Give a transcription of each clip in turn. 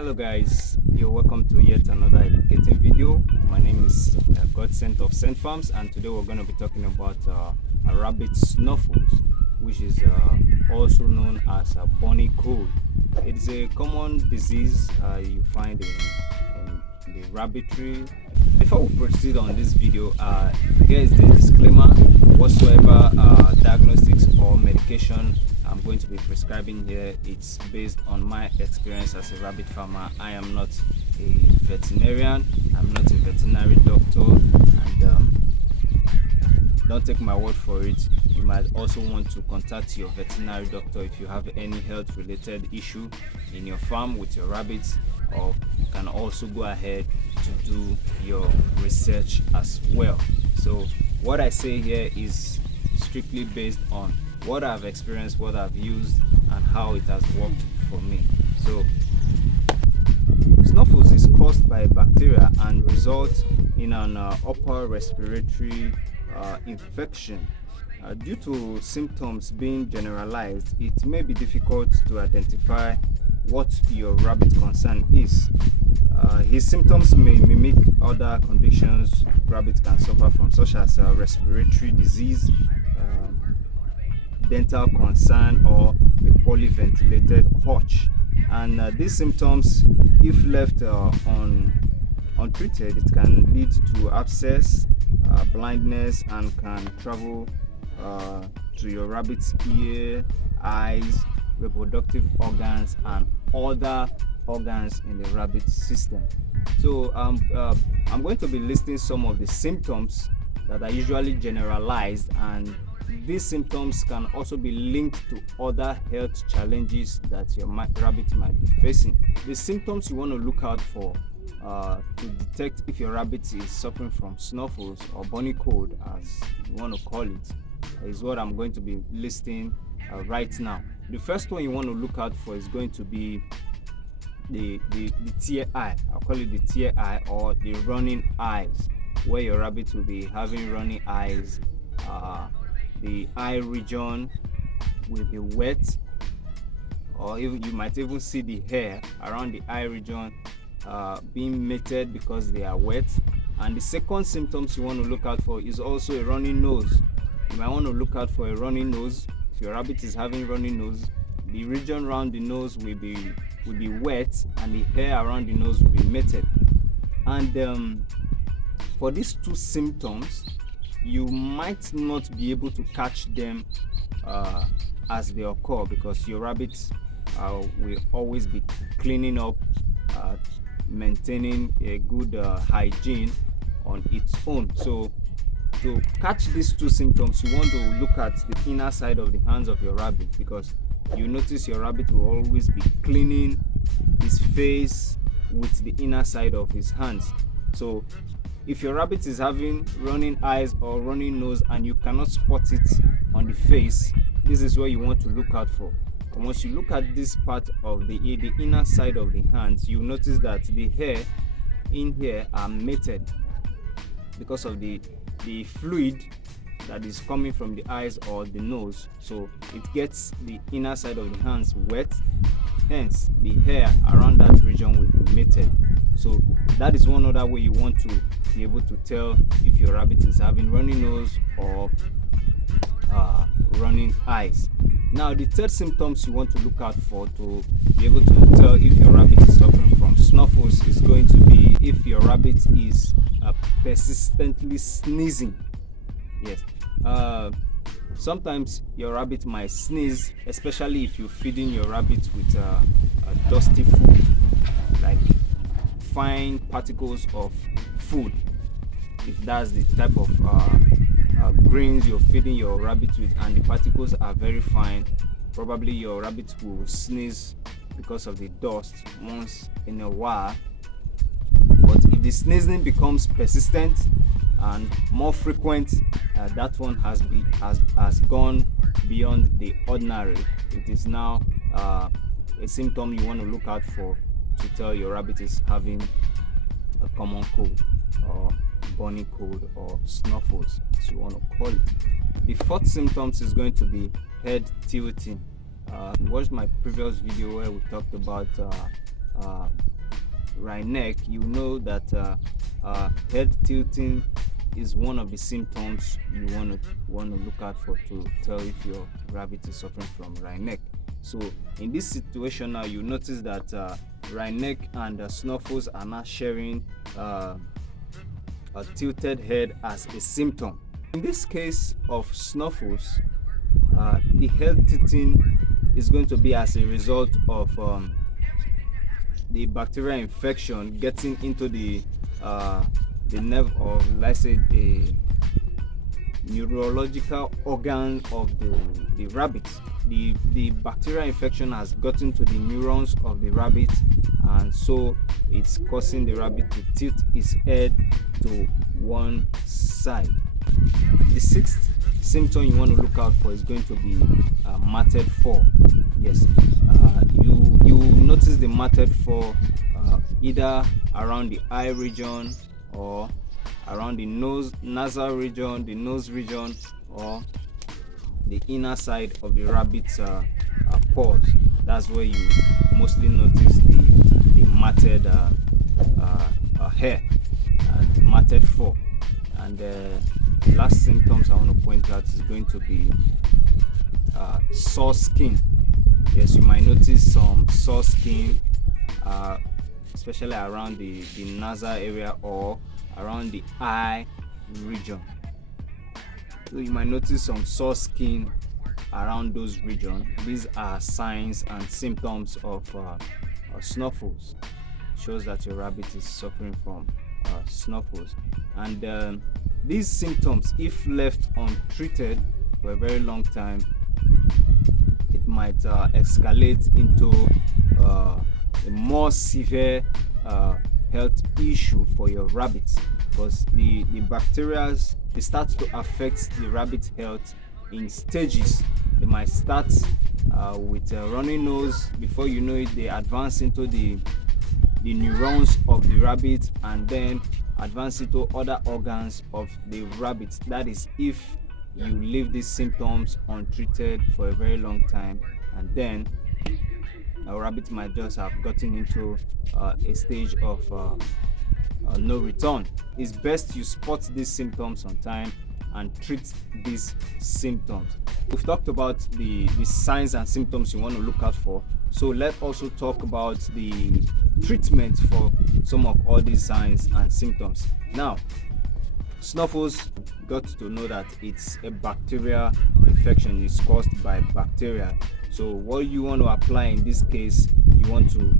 Hello guys, you're welcome to yet another educating video. My name is Godsent of Scentfarms, and today we're going to be talking about a rabbit snuffles, which is also known as a bunny cold. It's a common disease you find in the rabbitry. Before we proceed on this video, here is the disclaimer. Whatsoever diagnostics or medication I'm going to be prescribing here, it's based on my experience as a rabbit farmer. I am not a veterinarian, I'm not a veterinary doctor, and don't take my word for it. You might also want to contact your veterinary doctor if you have any health related issue in your farm with your rabbits, or you can also go ahead to do your research as well. So what I say here is strictly based on what I've experienced, what I've used, and how it has worked for me. So snuffles is caused by bacteria and results in an upper respiratory infection. Due to symptoms being generalized, it may be difficult to identify what your rabbit concern is. His symptoms may mimic other conditions rabbits can suffer from, such as respiratory disease, dental concern, or a poorly ventilated hutch. And these symptoms, if left untreated, it can lead to abscess, blindness, and can travel to your rabbit's ear, eyes, reproductive organs, and other organs in the rabbit system. So I'm going to be listing some of the symptoms that are usually generalized, and these symptoms can also be linked to other health challenges that your rabbit might be facing. The symptoms you want to look out for to detect if your rabbit is suffering from snuffles or bunny cold, as you want to call it, is what I'm going to be listing right now. The first one you want to look out for is going to be the tear eye. I'll call it the tear eye, or the running eyes, where your rabbit will be having running eyes. The eye region will be wet, or even you might even see the hair around the eye region being matted because they are wet. And the second symptoms you want to look out for is also a running nose. You might want to look out for a running nose. If your rabbit is having running nose, the region around the nose will be wet, and the hair around the nose will be matted. And for these two symptoms, you might not be able to catch them as they occur, because your rabbits will always be cleaning up, maintaining a good hygiene on its own. So to catch these two symptoms, you want to look at the inner side of the hands of your rabbit, because you notice your rabbit will always be cleaning his face with the inner side of his hands. So if your rabbit is having running eyes or running nose and you cannot spot it on the face, this is what you want to look out for. And once you look at this part of the inner side of the hands, you notice that the hair in here are matted because of the fluid that is coming from the eyes or the nose. So it gets the inner side of the hands wet, hence the hair around that region will be matted. So that is one other way you want to be able to tell if your rabbit is having runny nose or running eyes. Now the third symptoms you want to look out for to be able to tell if your rabbit is suffering from snuffles is going to be if your rabbit is persistently sneezing. Yes, sometimes your rabbit might sneeze, especially if you're feeding your rabbit with a dusty food, like fine particles of food. If that's the type of grains you're feeding your rabbit with and the particles are very fine, probably your rabbit will sneeze because of the dust once in a while. But if the sneezing becomes persistent and more frequent, that one has gone beyond the ordinary. It is now a symptom you want to look out for to tell your rabbit is having a common cold, or bunny cold, or snuffles, as you want to call it. The fourth symptoms is going to be head tilting. You watched my previous video where we talked about neck, you know that head tilting is one of the symptoms you want to look out for to tell if your rabbit is suffering from neck. So in this situation now, you notice that neck and Snuffles are not sharing a tilted head as a symptom. In this case of Snuffles, the head tilting is going to be as a result of the bacterial infection getting into the nerve, or let's say the neurological organ of the rabbit. The bacterial infection has gotten to the neurons of the rabbit, and so it's causing the rabbit to tilt its head to one side. The sixth symptom you want to look out for is going to be matted fur. Yes, you notice the matted fur either around the eye region, or around the nasal region, the nose region, or the inner side of the rabbit's paws. That's where you mostly notice the matted hair and matted fur. And the last symptoms I want to point out is going to be sore skin. Yes, you might notice some sore skin, especially around the nasal area or around the eye region. So you might notice some sore skin around those regions. These are signs and symptoms of Snuffles. Shows that your rabbit is suffering from Snuffles. And these symptoms, if left untreated for a very long time, it might escalate into a more severe health issue for your rabbits, because the bacteria, they start to affect the rabbit's health in stages. They might start with a runny nose. Before you know it, they advance into the neurons of the rabbit, and then advance into other organs of the rabbit. That is, if you leave these symptoms untreated for a very long time, and then a rabbit might just have gotten into a stage of no return. It's best you spot these symptoms on time and treat these symptoms. We've talked about the signs and symptoms you want to look out for. So let's also talk about the treatment for some of all these signs and symptoms. Now, Snuffles, got to know that it's a bacterial infection. It's caused by bacteria. So what you want to apply in this case, you want to,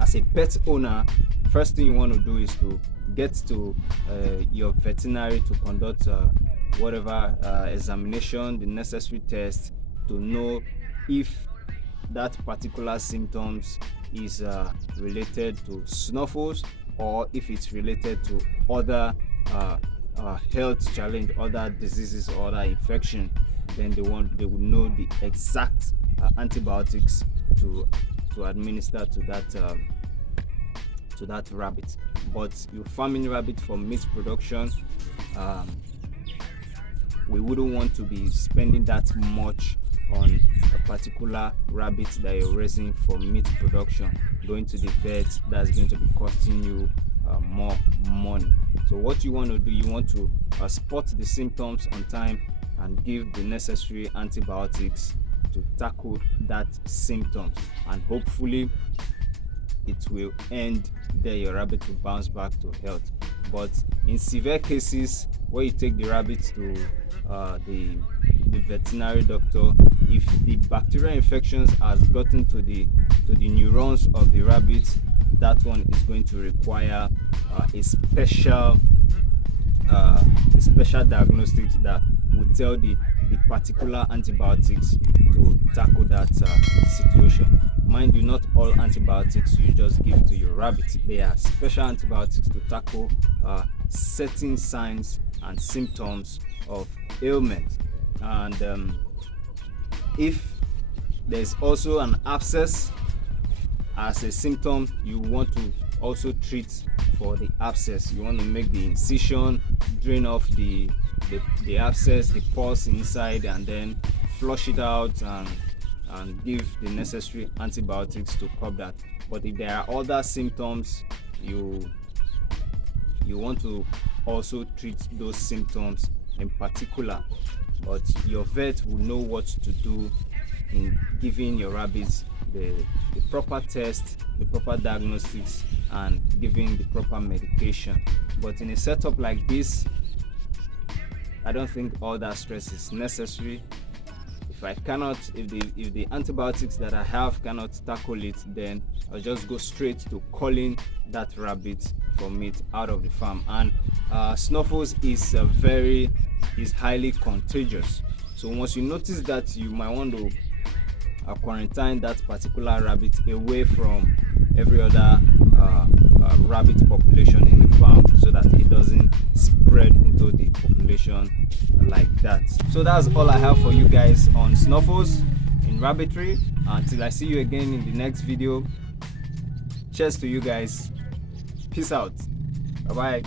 as a pet owner, first thing you want to do is to get to your veterinary to conduct whatever examination, the necessary test, to know if that particular symptoms is related to Snuffles, or if it's related to other health challenge, other diseases, or other infection. Then they will know the exact antibiotics to administer to that rabbit. But your farming rabbit for meat production, we wouldn't want to be spending that much on a particular rabbit that you're raising for meat production. Going to the vet, that's going to be costing you more money. So what you want to do, you want to spot the symptoms on time and give the necessary antibiotics to tackle that symptoms, and hopefully it will end there. Your rabbit will bounce back to health. But in severe cases where you take the rabbit to the veterinary doctor, if the bacterial infections has gotten to the neurons of the rabbit, that one is going to require a special diagnostic that will tell the particular antibiotics to tackle that situation. Mind you, not all antibiotics you just give to your rabbit. There are special antibiotics to tackle certain signs and symptoms of ailment. And if there's also an abscess as a symptom, you want to also treat for the abscess. You want to make the incision, drain off the abscess, the pus inside, and then flush it out and give the necessary antibiotics to curb that. But if there are other symptoms, you want to also treat those symptoms in particular. But your vet will know what to do in giving your rabbits the proper test, the proper diagnostics, and giving the proper medication. But in a setup like this, I don't think all that stress is necessary. If the antibiotics that I have cannot tackle it, then I'll just go straight to culling that rabbit for meat out of the farm. And Snuffles is highly contagious. So once you notice that, you might want to quarantine that particular rabbit away from every other rabbit population in the farm, so that it doesn't spread into the population like that. So that's all I have for you guys on Snuffles in rabbitry. Until I see you again in the next video, cheers to you guys. Peace out. Bye bye.